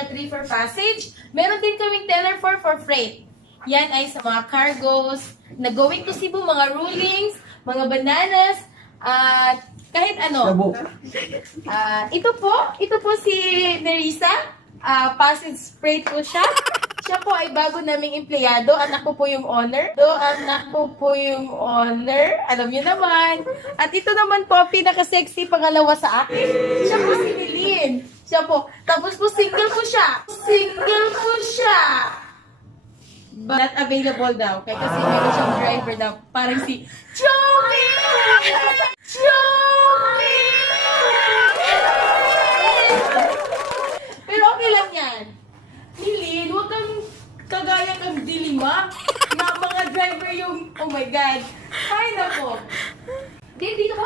additional 3 for passage. Meron din kaming teller for freight. Yan ay sa mga cargos na going to Cebu, mga rulings, mga bananas, at kahit ano. Ito po si Nerissa. Passage freight po siya. Siya po ay bago naming empleyado. Anak ko po yung owner. Alam niyo naman. At ito naman po, pinaka-sexy pangalawa sa akin. Siya po si Lilin. Siya po. Tapos po, single po siya. Not available daw. Kaya kasi meron siyang driver na parang si Joey! Pero okay lang yan. Lilin, huwag kang kagaya kang dilima na mga driver yung, oh my God. Ay, nako. Dito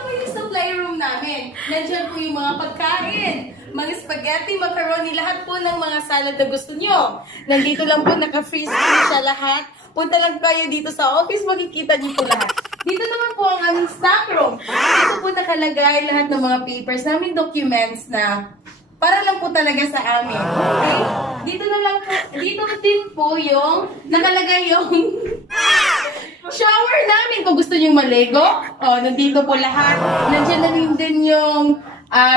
po yung supply room namin. Nandiyan po yung mga pagkain. Mga spaghetti, macaroni, lahat po ng mga salad na gusto nyo. Nandito lang po, naka-freeze po siya lahat. Punta lang kayo dito sa office, makikita niyo po lahat. Dito naman po ang aming stock room. Dito po nakalagay lahat ng mga papers namin, documents na para lang po talaga sa amin. Okay? Dito din po yung nakalagay yung shower namin kung gusto nyo maligo. Nandito po lahat. Nandiyan na rin din yung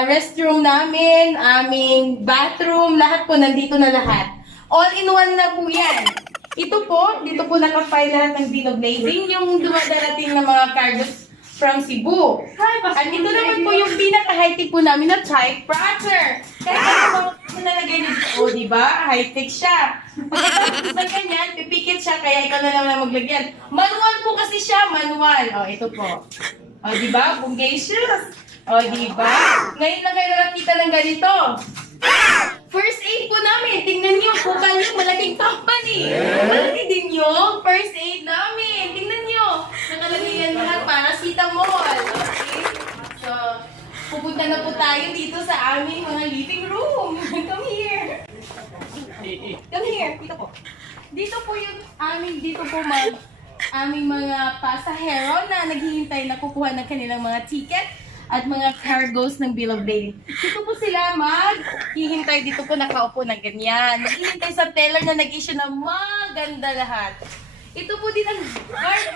restroom namin, aming bathroom, lahat po nandito na lahat. All-in-one na po yan. Dito po naka-file lahat ng bill of lading, yung dumadarating ng mga cargos from Cebu. At dito naman po yung pinaka-high-tech po namin na typewriter. Kaya ano po nalagay nito, di ba? High-tech siya. Pagkatapos na ganyan, pipikit siya, kaya ikaw na naman maglagyan. Manual po kasi siya, manual. Ito po. Di ba? Bungacious. Di ba? Ngayon lang kayo nakakita ng ganito. First aid po namin. Tingnan niyo, bukal yung malaking company. Malaki din yung first aid namin. Tingnan niyo. Nakalagay yan lahat para paracetamol. Okay? So, pupunta na po tayo dito sa aming mga living room. Come here. Come here. Dito po. Dito po aming mga pasahero na naghihintay na kukuha ng kanilang mga ticket at mga cargos ng bill of lading. Dito po sila maghihintay, dito po nakaupo na ganyan. Maghihintay sa teller na nag-issue na maganda lahat. Ito po din ang heart